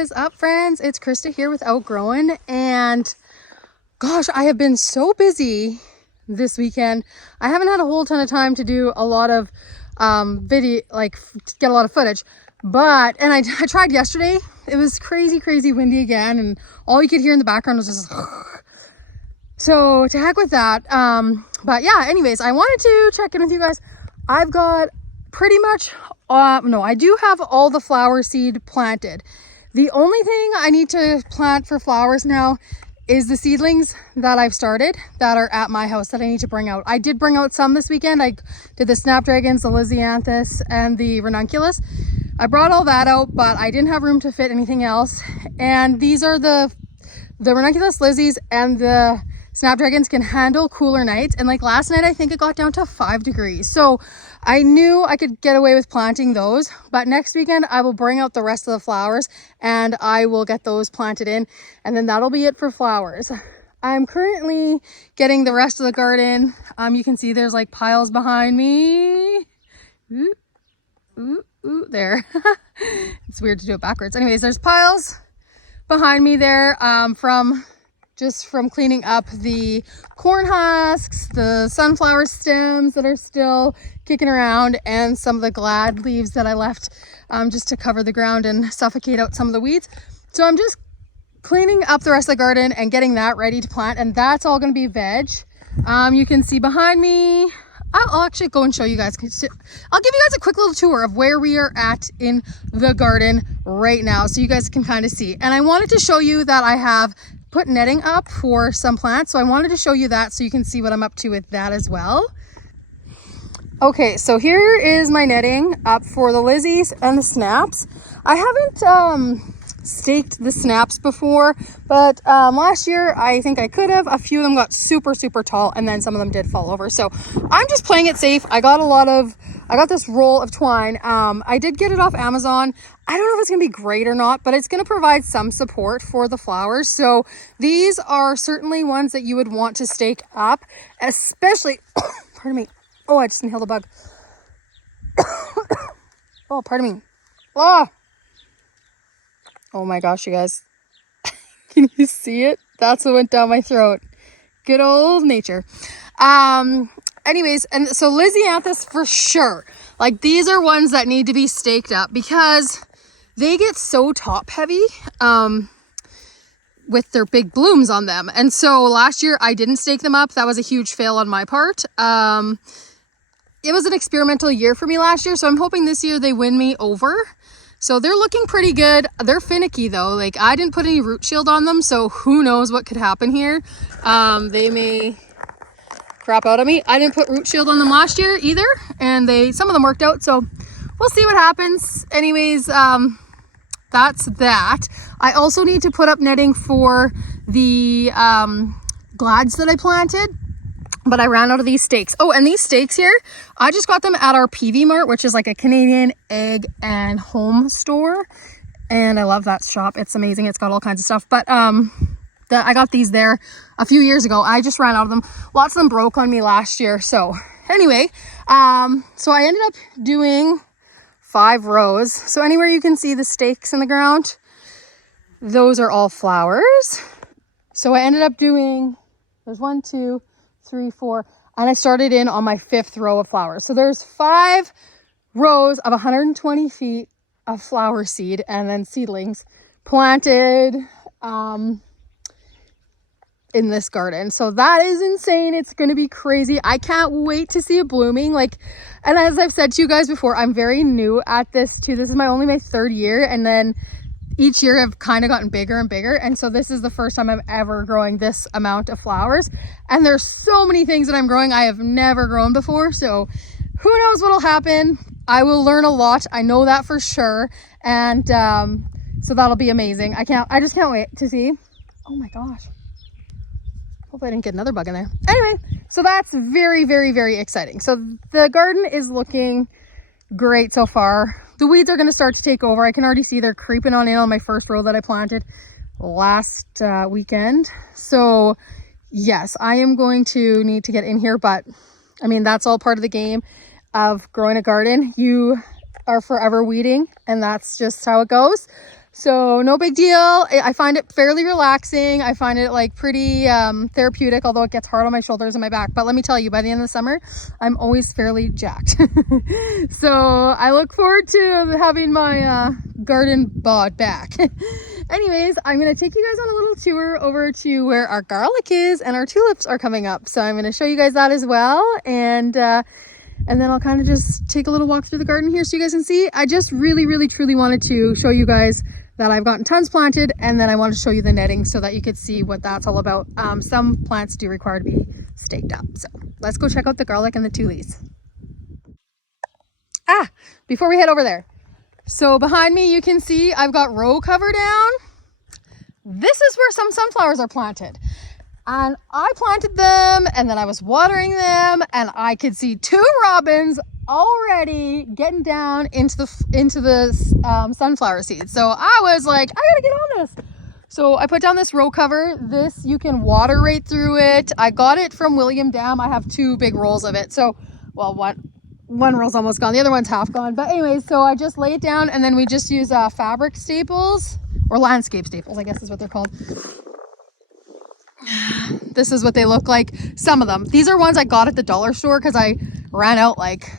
is up, friends? It's Krista here with Outgrowing, and gosh, I have been so busy this weekend. I haven't had a whole ton of time to do a lot of video, like get a lot of footage, but I tried yesterday. It was crazy windy again, and all you could hear in the background was just so to heck with that. But yeah, anyways, I wanted to check in with you guys. I've got pretty much no, I do have all the flower seed planted. The only thing I need to plant for flowers now is the seedlings that I've started that are at my house that I need to bring out. I did bring out some this weekend. I did the snapdragons, the lisianthus, and the ranunculus. I brought all that out, but I didn't have room to fit anything else. And these are the ranunculus, lilies, and the snapdragons can handle cooler nights. And like last night, I think it got down to 5 degrees. So I knew I could get away with planting those, but next weekend I will bring out the rest of the flowers and I will get those planted in, and then that'll be it for flowers. I'm currently getting the rest of the garden. You can see there's like piles behind me. Ooh, there. It's weird to do it backwards. Anyways, there's piles behind me there from cleaning up the corn husks, the sunflower stems that are still kicking around, and some of the glad leaves that I left just to cover the ground and suffocate out some of the weeds. So I'm just cleaning up the rest of the garden and getting that ready to plant, and that's all going to be veg. You can see behind me, I'll actually go and show you guys. I'll give you guys a quick little tour of where we are at in the garden right now so you guys can kind of see. And I wanted to show you that I have put netting up for some plants, so I wanted to show you that so you can see what I'm up to with that as well. Okay, so here is my netting up for the lizzies and the snaps. I haven't staked the snaps before, but last year I think I could have. A few of them got super tall, and then some of them did fall over, so I'm just playing it safe. I got this roll of twine. I did get it off Amazon. I don't know if it's gonna be great or not, but it's gonna provide some support for the flowers. So these are certainly ones that you would want to stake up, especially pardon me. Oh, I just inhaled a bug. Oh, pardon me. Oh my gosh, you guys. Can you see it? That's what went down my throat. Good old nature. Anyways, and so lisianthus for sure. Like, these are ones that need to be staked up because they get so top heavy with their big blooms on them. And so last year I didn't stake them up. That was a huge fail on my part. It was an experimental year for me last year, so I'm hoping this year they win me over. So they're looking pretty good. They're finicky though. Like, I didn't put any root shield on them, so who knows what could happen here. They may crap out of me. I didn't put root shield on them last year either, and some of them worked out, so we'll see what happens. Anyways, that's that. I also need to put up netting for the glads that I planted, but I ran out of these stakes. Oh, and these stakes here, I just got them at our PV Mart, which is like a Canadian egg and home store. And I love that shop. It's amazing. It's got all kinds of stuff. But I got these there a few years ago. I just ran out of them. Lots of them broke on me last year. So anyway, so I ended up doing 5 rows. So anywhere you can see the stakes in the ground, those are all flowers. So I ended up doing, there's 1, 2, 3, 4, and I started in on my 5th row of flowers. So there's 5 rows of 120 feet of flower seed and then seedlings planted in this garden. So that is insane. It's going to be crazy. I can't wait to see it blooming. Like, and as I've said to you guys before, I'm very new at this too. This is only my 3rd year, and then each year I've kind of gotten bigger and bigger, and so this is the first time I'm ever growing this amount of flowers. And there's so many things that I'm growing I have never grown before, so who knows what'll happen. I will learn a lot, I know that for sure. And so that'll be amazing. I just can't wait to see. Oh my gosh, hope I didn't get another bug in there. Anyway, so that's very exciting. So the garden is looking great so far. The weeds are going to start to take over. I can already see they're creeping on in on my first row that I planted last weekend. So yes, I am going to need to get in here, but I mean, that's all part of the game of growing a garden. You are forever weeding, and that's just how it goes. So no big deal. I find it fairly relaxing. I find it like pretty therapeutic, although it gets hard on my shoulders and my back. But let me tell you, by the end of the summer, I'm always fairly jacked. So I look forward to having my garden bod back. Anyways, I'm going to take you guys on a little tour over to where our garlic is and our tulips are coming up. So I'm going to show you guys that as well. And then I'll kind of just take a little walk through the garden here so you guys can see. I just really, truly wanted to show you guys that I've gotten tons planted, and then I wanted to show you the netting so that you could see what that's all about. Some plants do require to be staked up. So let's go check out the garlic and the tulies. Before we head over there. So behind me, you can see I've got row cover down. This is where some sunflowers are planted. And I planted them, and then I was watering them, and I could see 2 robins already getting down into the sunflower seeds. So I was like, I gotta get on this. So I put down this row cover. This, you can water right through it. I got it from William Dam. I have 2 big rolls of it. So, well, one roll's almost gone. The other one's half gone. But anyways, so I just lay it down, and then we just use fabric staples, or landscape staples, I guess is what they're called. This is what they look like. Some of them. These are ones I got at the dollar store because I ran out, like,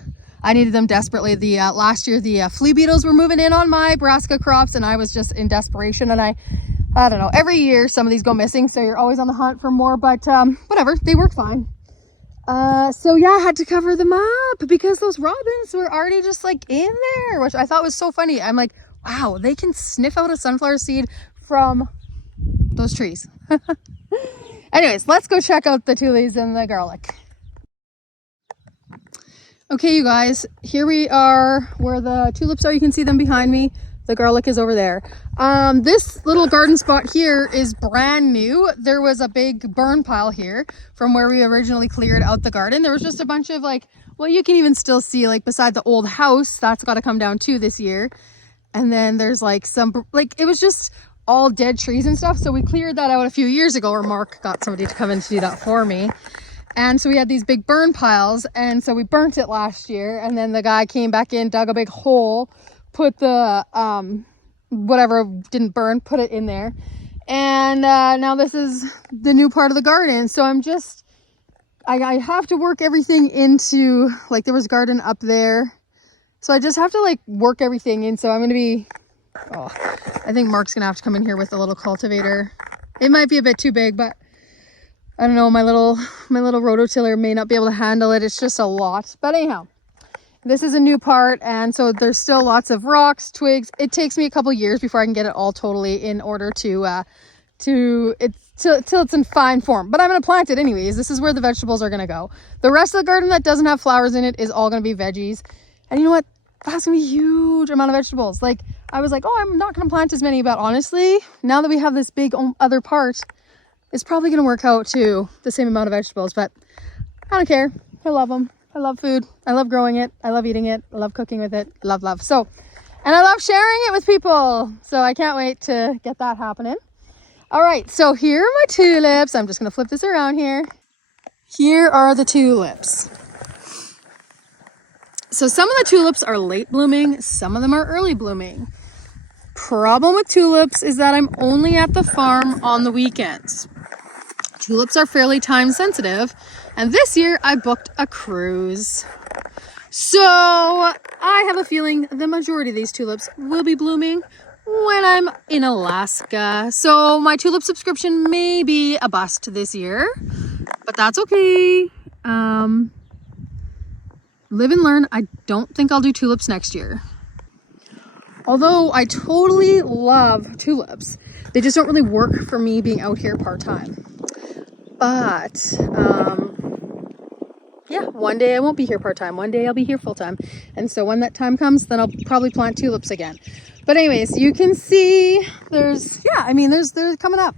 I needed them desperately. The last year, the flea beetles were moving in on my brassica crops, and I was just in desperation. And I don't know, every year some of these go missing, so you're always on the hunt for more, but whatever, they work fine. So yeah, I had to cover them up because those robins were already just like in there, which I thought was so funny. I'm like, wow, they can sniff out a sunflower seed from those trees. Anyways, let's go check out the tulies and the garlic. Okay, you guys, here we are where the tulips are. You can see them behind me. The garlic is over there. This little garden spot here is brand new. There was a big burn pile here from where we originally cleared out the garden. There was just a bunch of like, well, you can even still see like beside the old house, that's got to come down too this year. And then there's like some, like, it was just all dead trees and stuff. So we cleared that out a few years ago, or Mark got somebody to come in to do that for me. And so we had these big burn piles, and so we burnt it last year, and then the guy came back in, dug a big hole, put the whatever didn't burn, put it in there, and now this is the new part of the garden. So I'm just, I have to work everything into, like, there was garden up there, so I just have to like work everything in. So I'm gonna be, I think Mark's gonna have to come in here with a little cultivator. It might be a bit too big, but I don't know, my little rototiller may not be able to handle it. It's just a lot. But anyhow, this is a new part, and so there's still lots of rocks, twigs. It takes me a couple years before I can get it all totally in order till it's in fine form. But I'm gonna plant it anyways. This is where the vegetables are gonna go. The rest of the garden that doesn't have flowers in it is all gonna be veggies. And you know what? That's gonna be a huge amount of vegetables. Like, I was like, oh, I'm not gonna plant as many, but honestly, now that we have this big other part, it's probably going to work out to the same amount of vegetables, but I don't care. I love them. I love food. I love growing it. I love eating it. I love cooking with it. Love. So, and I love sharing it with people. So I can't wait to get that happening. All right. So here are my tulips. I'm just going to flip this around here. Here are the tulips. So some of the tulips are late blooming. Some of them are early blooming. Problem with tulips is that I'm only at the farm on the weekends. Tulips are fairly time sensitive, and this year I booked a cruise. So I have a feeling the majority of these tulips will be blooming when I'm in Alaska. So my tulip subscription may be a bust this year, but that's okay. Live and learn. I don't think I'll do tulips next year. Although I totally love tulips, they just don't really work for me being out here part-time. But yeah, one day I won't be here part-time. One day I'll be here full-time. And so when that time comes, then I'll probably plant tulips again. But anyways, you can see they're coming up.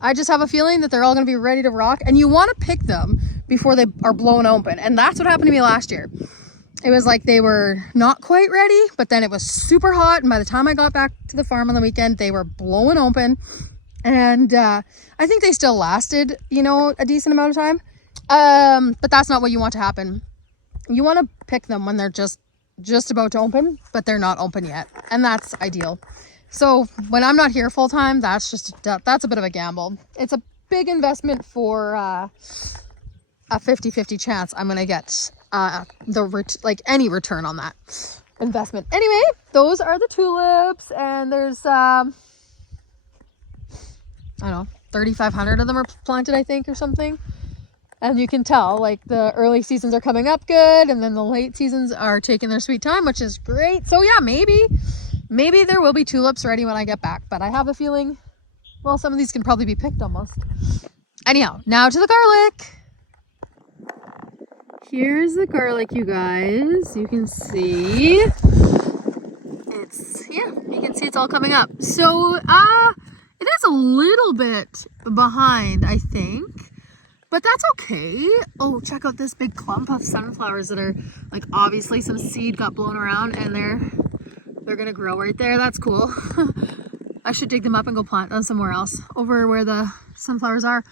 I just have a feeling that they're all going to be ready to rock. And you want to pick them before they are blown open. And that's what happened to me last year. It was like they were not quite ready, but then it was super hot. And by the time I got back to the farm on the weekend, they were blowing open. And I think they still lasted, a decent amount of time. But that's not what you want to happen. You want to pick them when they're just about to open, but they're not open yet. And that's ideal. So when I'm not here full time, that's a bit of a gamble. It's a big investment for a 50-50 chance I'm gonna get any return on that investment. Anyway, those are the tulips, and there's I don't know, 3,500 of them are planted, I think, or something. And you can tell, like, the early seasons are coming up good, and then the late seasons are taking their sweet time, which is great. So yeah, maybe there will be tulips ready when I get back, but I have a feeling, well, some of these can probably be picked almost. Anyhow, now to the garlic. Here's the garlic, you guys. You can see it's all coming up. So it is a little bit behind, I think, but that's okay. Oh, check out this big clump of sunflowers that are, like, obviously some seed got blown around, and they're gonna grow right there. That's cool. I should dig them up and go plant them somewhere else, over where the sunflowers are.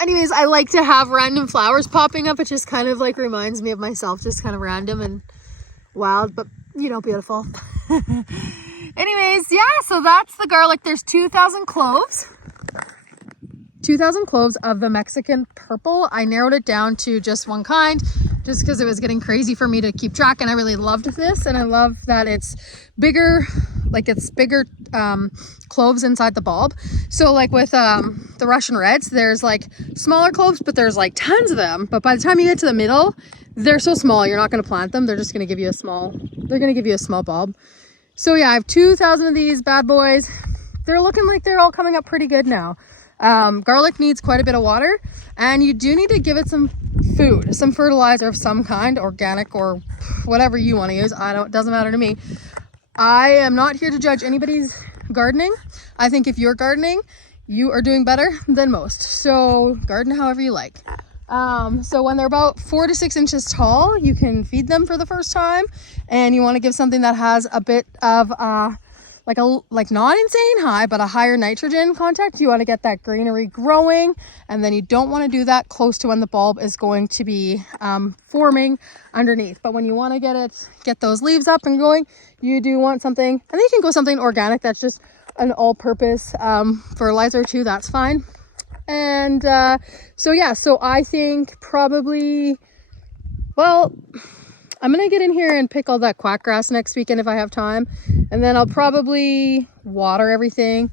Anyways, I like to have random flowers popping up. It just kind of, like, reminds me of myself, just kind of random and wild, but, you know, beautiful. Anyways, yeah, so that's the garlic. There's 2,000 cloves. 2,000 cloves of the Mexican purple. I narrowed it down to just one kind, just because it was getting crazy for me to keep track, and I really loved this, and I love that it's bigger, cloves inside the bulb. So, like, with the Russian reds, there's, like, smaller cloves, but there's, like, tons of them. But by the time you get to the middle, they're so small, you're not going to plant them. They're just going to give you a small bulb. So yeah, I have 2,000 of these bad boys. They're looking like they're all coming up pretty good now. Garlic needs quite a bit of water, and you do need to give it some food, some fertilizer of some kind, organic or whatever you want to use. It doesn't matter to me. I am not here to judge anybody's gardening. I think if you're gardening, you are doing better than most. So garden however you like. So when they're about 4 to 6 inches tall, you can feed them for the first time, and you want to give something that has a bit of like not insane high, but a higher nitrogen content. You want to get that greenery growing, and then you don't want to do that close to when the bulb is going to be forming underneath. But when you want to get those leaves up and going, you do want something, and then you can go something organic that's just an all-purpose fertilizer too. That's fine. And so yeah, so I think probably, well, I'm gonna get in here and pick all that quackgrass next weekend if I have time, and then I'll probably water everything.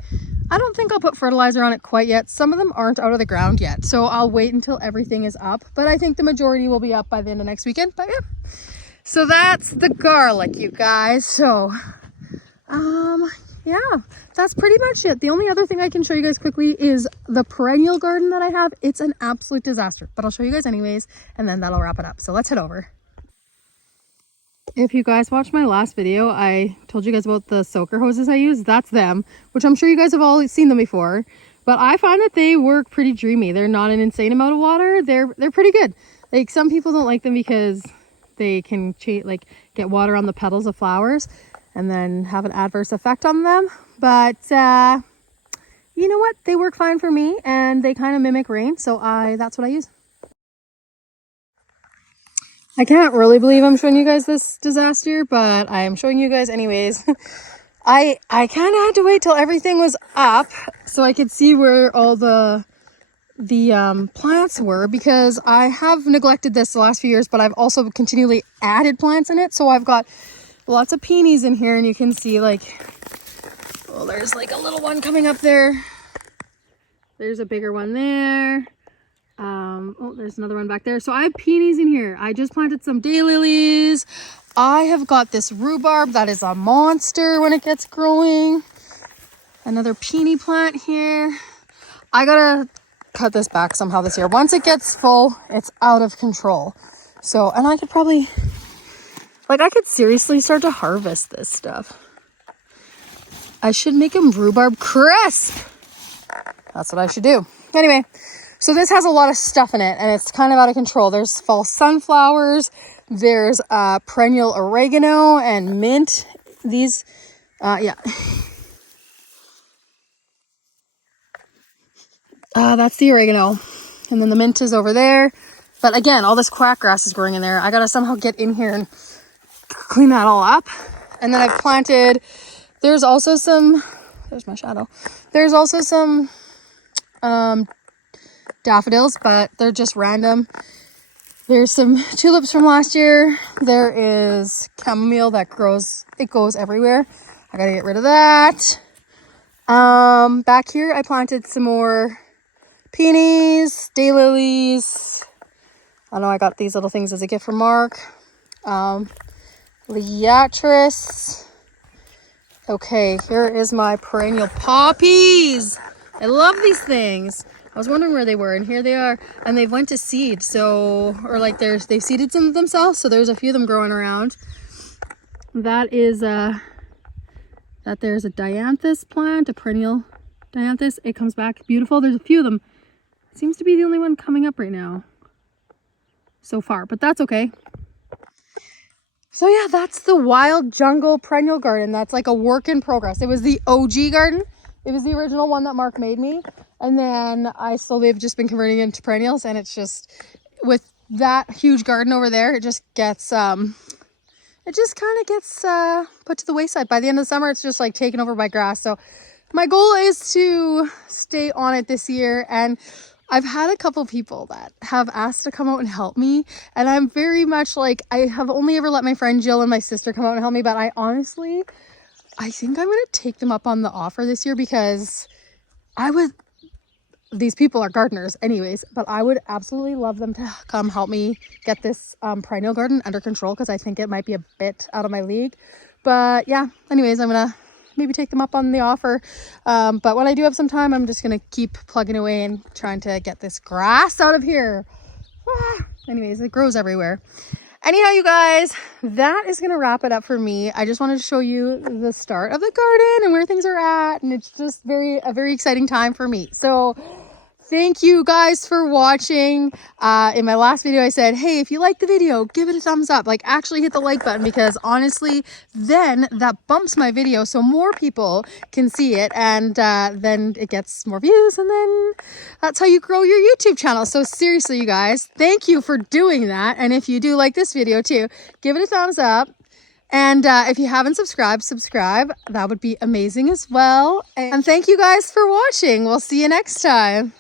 I don't think I'll put fertilizer on it quite yet. Some of them aren't out of the ground yet, so I'll wait until everything is up, but I think the majority will be up by the end of next weekend. But yeah, so that's the garlic, you guys. So yeah, that's pretty much it. The only other thing I can show you guys quickly is the perennial garden that I have. It's an absolute disaster, but I'll show you guys anyways, and then that'll wrap it up. So let's head over. If you guys watched my last video, I told you guys about the soaker hoses I use. That's them, which I'm sure you guys have all seen them before, but I find that they work pretty dreamy. They're not an insane amount of water. They're pretty good. Like, some people don't like them because they can get water on the petals of flowers and then have an adverse effect on them. But you know what? They work fine for me, and they kind of mimic rain, so that's what I use. I can't really believe I'm showing you guys this disaster, but I am showing you guys anyways. I kind of had to wait till everything was up so I could see where all the plants were, because I have neglected this the last few years, but I've also continually added plants in it. So I've got lots of peonies in here, and you can see, like, well, there's like a little one coming up there. There's a bigger one there. Oh, there's another one back there. So I have peonies in here. I just planted some daylilies. I have got this rhubarb that is a monster when it gets growing. Another peony plant here. I gotta cut this back somehow this year. Once it gets full, it's out of control. So, and I could probably, I could seriously start to harvest this stuff. I should make them rhubarb crisp. That's what I should do. Anyway, so this has a lot of stuff in it, and it's kind of out of control. There's fall sunflowers, there's perennial oregano and mint. These, yeah. That's the oregano. And then the mint is over there. But again, all this quackgrass is growing in there. I gotta somehow get in here and clean that all up. And then I've planted There's also some, there's my shadow. There's also some daffodils, but they're just random. There's some tulips from last year. There is chamomile that grows, it goes everywhere. I gotta get rid of that. Back here I planted some more peonies, daylilies. I know I got these little things as a gift from Mark. Liatris. Okay, here is my perennial poppies. I love these things. I was wondering where they were, and here they are. And they've went to seed, so, or like they've seeded some of themselves, so there's a few of them growing around. That is that there's a dianthus plant, a perennial dianthus. It comes back beautiful. There's a few of them. It seems to be the only one coming up right now so far, but that's okay. So yeah, that's the Wild Jungle Perennial Garden. That's like a work in progress. It was the OG garden. It was the original one that Mark made me. And then I slowly have just been converting it into perennials. And it's just, with that huge garden over there, it just gets, it just kind of gets put to the wayside. By the end of the summer, it's just like taken over by grass. So my goal is to stay on it this year. And I've had a couple people that have asked to come out and help me, and I'm very much like, I have only ever let my friend Jill and my sister come out and help me, but I think I'm going to take them up on the offer this year, because these people are gardeners anyways, but I would absolutely love them to come help me get this perennial garden under control, because I think it might be a bit out of my league. But yeah, anyways, I'm going to maybe take them up on the offer. But when I do have some time, I'm just gonna keep plugging away and trying to get this grass out of here. Anyways, it grows everywhere. Anyhow, you guys, that is gonna wrap it up for me. I just wanted to show you the start of the garden and where things are at, and it's just a very exciting time for me. So thank you guys for watching. In my last video, I said, hey, if you like the video, give it a thumbs up. Like, actually hit the like button, because honestly, then that bumps my video so more people can see it, and then it gets more views, and then that's how you grow your YouTube channel. So seriously, you guys, thank you for doing that. And if you do like this video too, give it a thumbs up. And if you haven't subscribed, subscribe. That would be amazing as well. And thank you guys for watching. We'll see you next time.